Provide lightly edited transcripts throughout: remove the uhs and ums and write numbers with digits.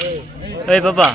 ஏய் பாப்பா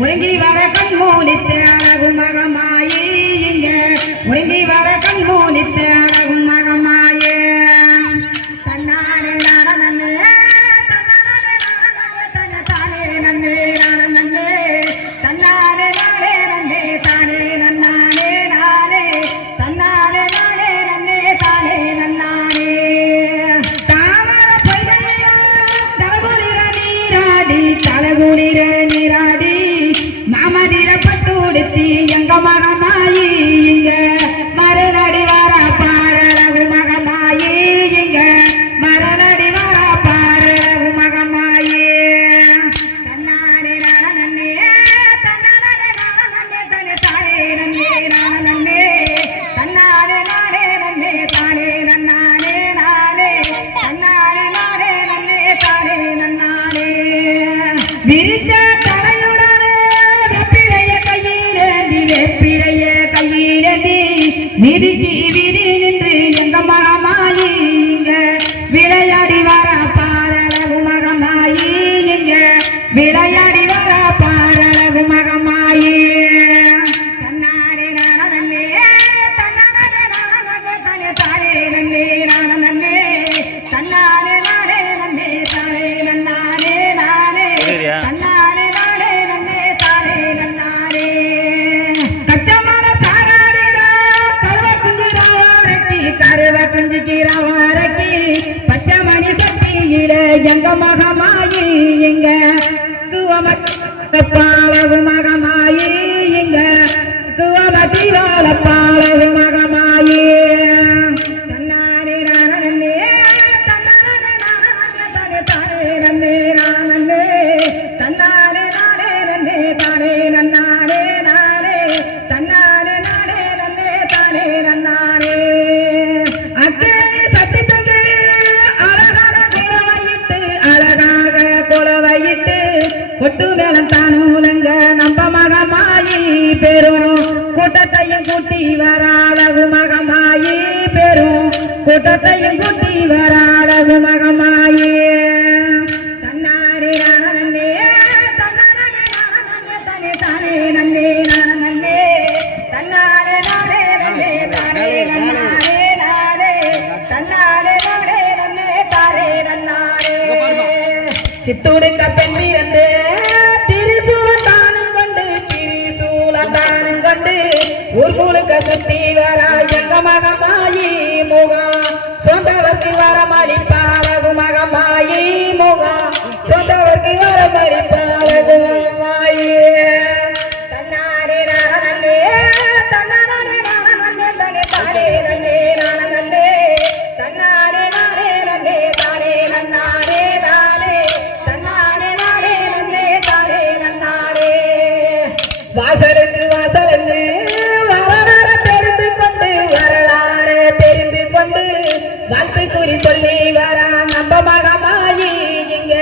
உறங்கி வர கண்மூலித்து அழகும் மகமாயே இங்க உறங்கி வர கண்மூலித்து அழகும் மகமாயே தன்னாரே நன்னே தன்னாரே நன்னே நன்னே தன்னாரே நாளே நன்னே தானே நன்னானே நானே தன்னாரே நாளே நன்னே தானே நன்னானே தாமர பொய்கையா தலகுளிர நீராடி தலகுளிர நீராடி மாமதிர பட்டுடுத்தி எங்க மகமாயி இங்க மரலடி வர பாரழகு மகமாயி இங்க மரலடி வர பாரழகு மகமாயி தன்னாரே நன்னே தன்னாரே நன்னே தனே தாரே நன்னே நன்னே தன்னாரே நானே நன்னே தானே நன்னானே நானே தன்னாரே நானே நன்னே தானே நன்னானே விரிச்ச மிதிச்சி விதி நின்று எங்க மகமாயி இங்க விளையாடி வர பாரழகு மகமாயி இங்க விளையாடி வர பாரழகு மகமாயி தன்னாரே நன்னே தன்னாரே நன்னே தாரே நன்னே நன்னே தன்னாரே நானே நன்னே தாரே நன்னானே நானே தன்னாரே நானே நன்னே தாரே நன்னாரே கருவ குஞ்சிக்கிறவாரக்கி பச்சை மணி சக்தியில எங்க மகமாயி இங்க பாலகு மகமாயி இங்க குவமதி வாழ பாலகு மகமாயி தன்னாரே நன்னே தன்னாரே தாரே நன்னே நன்னே தன்னாரே நானே நன்னே தாரே நன்னாரே நானே தன்னாரே நானே நன்னே தாரே நன்னாரே கொட்டு மேலத்தானூலங்க நம்ப மகமாயி பெரும் கூட்டத்தையும் கூட்டி வர அழகு மகமாயி பெரும் கூட்டத்தையும் கூட்டி வர அழகு மகமாயி தன்னாரே நன்னே தன்னாரே தானே நன்னே நன்னே தன்னாரே நானே நன்னே தானே நன்னாரே நானே தன்னாரே நானே நன்னே தாரே நன்னாரே சித்தூடுக்க பெண் பிறந்து திரிசூலத்தானும் கொண்டு ஊர் முழுக்க சுத்தி வர எங்க மகமாயி முகம் சொந்தவர்க்கு வர மலிப்பாவகு மகமாயி முகம் சொந்தவர்க்கு வர மலிப்பாவகு மகமாயி தன்னாரே நன்னே தன்னாரே நன்னே தனே தாரே நன்னே நன்னே தன்னாரே நானே நன்னே தாரே நன்னாரே நானே தன்னாரே நானே நன்னே தாரே நன்னாரே வாசலுக்கு வாசல் என்று வரலாறு தெரிந்து கொண்டு வாழ்த்து கூறி சொல்லி வர நம்ப மகமாயி இங்க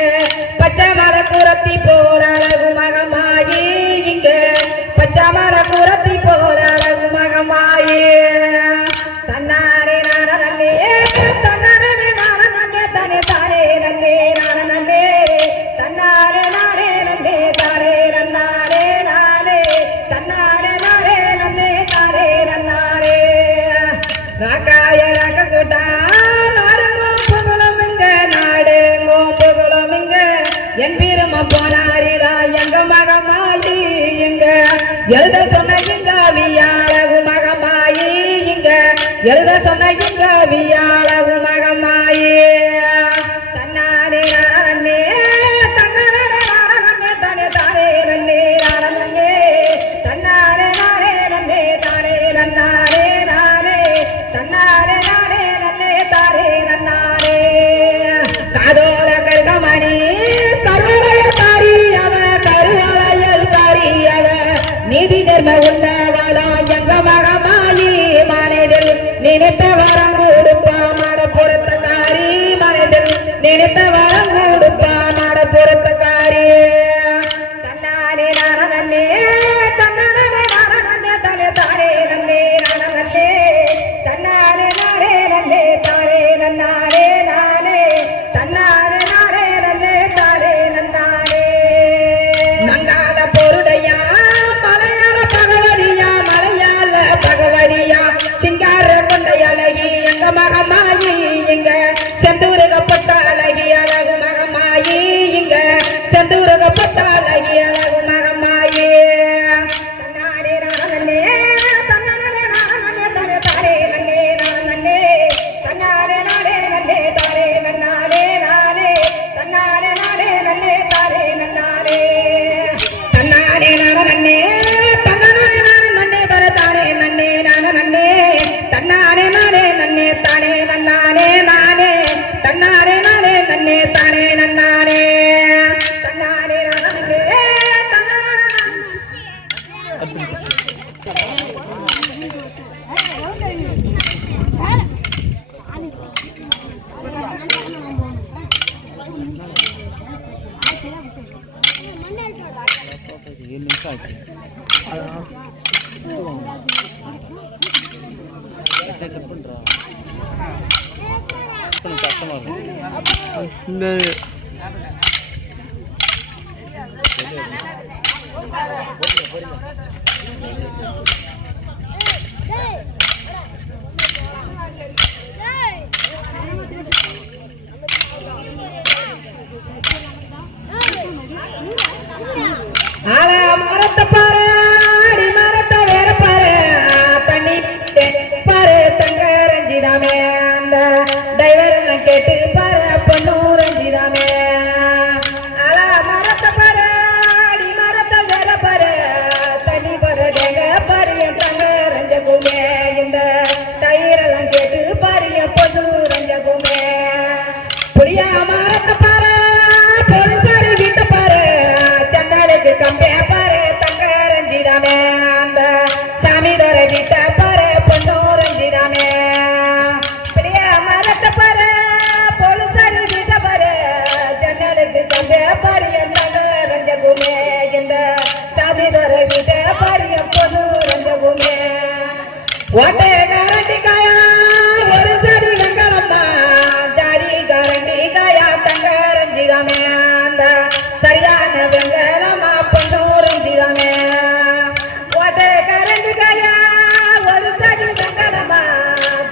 என்ன உள்ளவளா எங்க மகமாயி மனதில் நினைத்த வரம் கொடுப்பா மாட பொறுத்தக்காரி மனதில் நினைத்த வரம் கொடுப்பா மாட பொறுத்தக்காரி தன்னாரே நானே தன்னாரே நானே தனே தாரே நன்னே நானே தன்னாரே நானே நன்னே தாரே நன்னாரே நானே தன்னாரே நானே நன்னே தாரே நன்னாரே நங்கால பொருடையா மலையாள பகவதியா மலையாள பகவதியா சிங்கார கொண்ட அழகி எங்க மகமாயி இங்க செந்தூரகப்பட்ட அழகி அழகு மகமாயி இங்க செந்தூரகப்பட்ட அழகி அழகு மகமாயி தன்னாரே நானே தன்னாரே நானே தனே தாரே நன்னே நானே தன்னாரே நானே நன்னே தாரே நன்னாரே நானே தன்னாரே நானே நன்னே தாரே நன்னாரே தன்னாரே நானே தன்னாரே நானே நன்னே தாரே தாரே நன்னே நானே தன்னாரே நானே நன்னே தானே நன்னாரே நானே தன்னாரே நானே நன்னே தானே நன்னாரே தன்னாரே நானே மரத்தை பாரு அடி மரத்தை வேற பாரு தண்ணி பாரு தங்க ரஞ்சிதாமே அந்த டைவர் எல்லாம் கேட்டு பாரு பொண்ணு ரஞ்சிதாமே மரத்தை பாரு அடி மரத்தை வேற பாரு தண்ணி பாரு டேங்க பாரு என் தங்க ரஞ்சகுமே இந்த டயர் எல்லாம் கேட்டு பாரு என் பொண்ணு ரஞ்சகுமே புளியா மரத்தை பாரு போலீசாரி வீட்டை பாரு சண்டாலுக்கு கம்பே பாரு தங்க ரஞ்சிதாமே அந்த சாமிதர வீட்டை பாரு பொண்ணு ரஞ்சிதாமே புளியா மரத்தை பாரு போலீசாரி வீட்டை பாரு சண்டாலுக்கு கம்பே பாரு என் தங்க ரஞ்சகுமே இந்த சாமிதர வீட்டை பாரு என் பொண்ணு ரஞ்சகுமே ஓட்டை கரண்டி காயா ஒரு சரி வெங்கலம்மா ஜாதி கரண்டி காயா தங்க ரஞ்சிதாமே அந்த சரியான வெங்கலமா பொண்ணு ரஞ்சிதாமே ஓட்டை கரண்டி காயா ஒரு சரி வெங்கலம்மா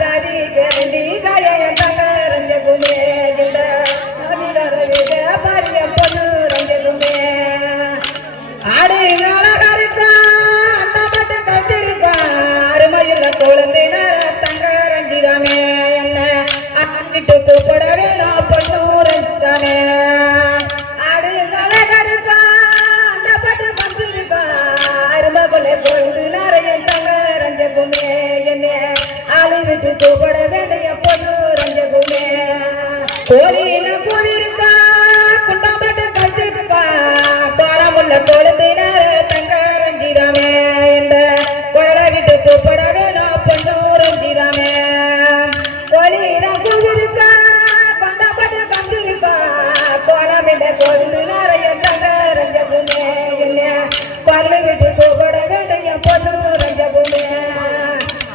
ஜாதி கரண்டி காயா தங்க ரஞ்சகுமே இந்த சாமிதர வீட்டை பாரு என் பொண்ணு ரஞ்சகுமே ஆடு அழகா இருக்கா அண்ணா மட்டும் கத்திருக்கா அருமையுள்ள குழந்தையினர் தங்க ரஞ்சிதாமே என்ன அங்கிட்டு கூப்பிட வேணும் பொண்ணு ரஞ்சிதாமே ஆடு அழகா இருக்கா அண்ணா மட்டும் கத்திருக்கா அருமைக்குள்ள குழந்தையினர் தங்க ரஞ்சகுமே என்ன ஆளு விட்டு கூப்பிட வேண்டிய பொண்ணு ரஞ்சகுமே கோழியில கூடியிருக்கா குண்டா மட்டும் கத்திருக்கா கோலமுள்ள குழந்தையினர் தங்க ரஞ்சிதாமே இந்த குழலை விட்டு கூப்பிட வேணும் பொண்ணு ரஞ்சிதாமே கோழியில கூடியிருக்கா குண்டா மட்டும் கத்திருக்கா கோலமில்ல குழந்தையினர் தங்க ரஞ்சகுமே என்ன குழலை விட்டு கூப்பிட வேண்டிய பொண்ணு ரஞ்சகுமே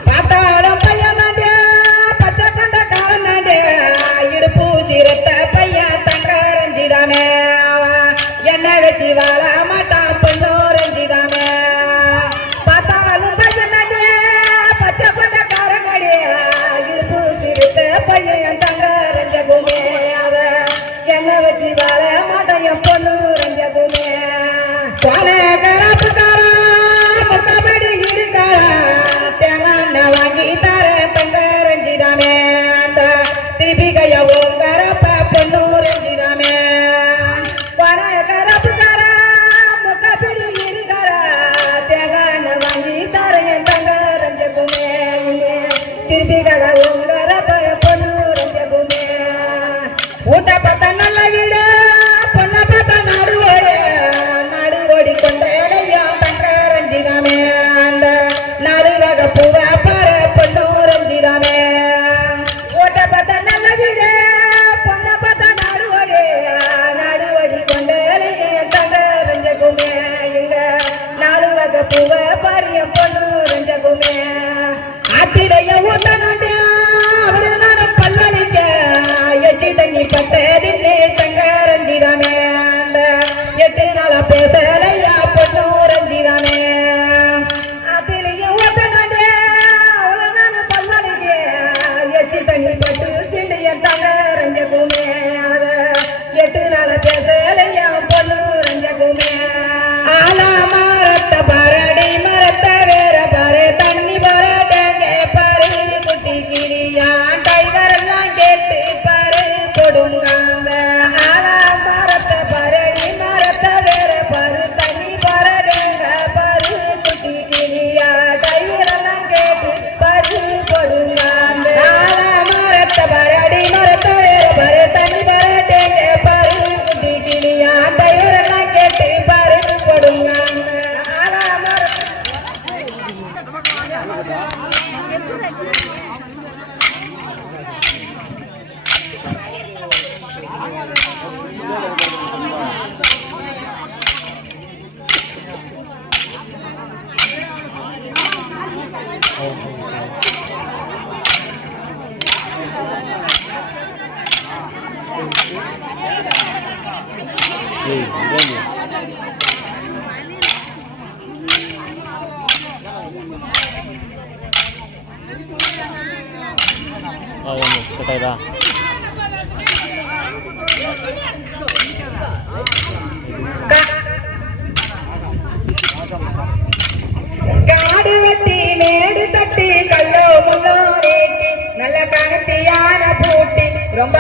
பார்த்தாலும் பையன் தாண்டே பச்சை கண்ட காலம் தாண்டே இடுப்பு சிரத்த பையன் தங்க ரஞ்சிதாமே என்ன வச்சு வாழ மாட்டான் பொண்ணு ரஞ்சிதாமே பார்த்தாலும் பையன் தாண்டே பச்சை கண்ட காலம் தாண்டே இடுப்பு சிரத்த பையன் தங்க ரஞ்சகுமே என்ன வச்சு வாழ மாட்டான் என் பொண்ணு ரஞ்சகுமே கராப்புக்காரா முக்காபடி இருக்காரா தேங்காய் வாங்கி தர தங்க ரஞ்சிதாமே அந்த திருப்பி கைய ஓங்கரப்ப பொண்ணு ரஞ்சிதாமே கராப்புக்காரா முக்காபடி இருக்காரா தேங்காய் வாங்கி தர என் தங்க ரஞ்சகுமே திருப்பி கடை ஓங்கரப்ப பொண்ணு ரஞ்சகுமே ஊட்ட பார்த்தா நல்ல வீடு பொண்ணை பார்த்தா நாடு ஓடி கொண்ட தங்க ரஞ்சிதாமே கட்டாயிடா காடு வெட்டி மேடு தட்டி கல்லோ முள்ளோ ரேட்டி நல்ல கணத்தியான பூட்டி ரொம்ப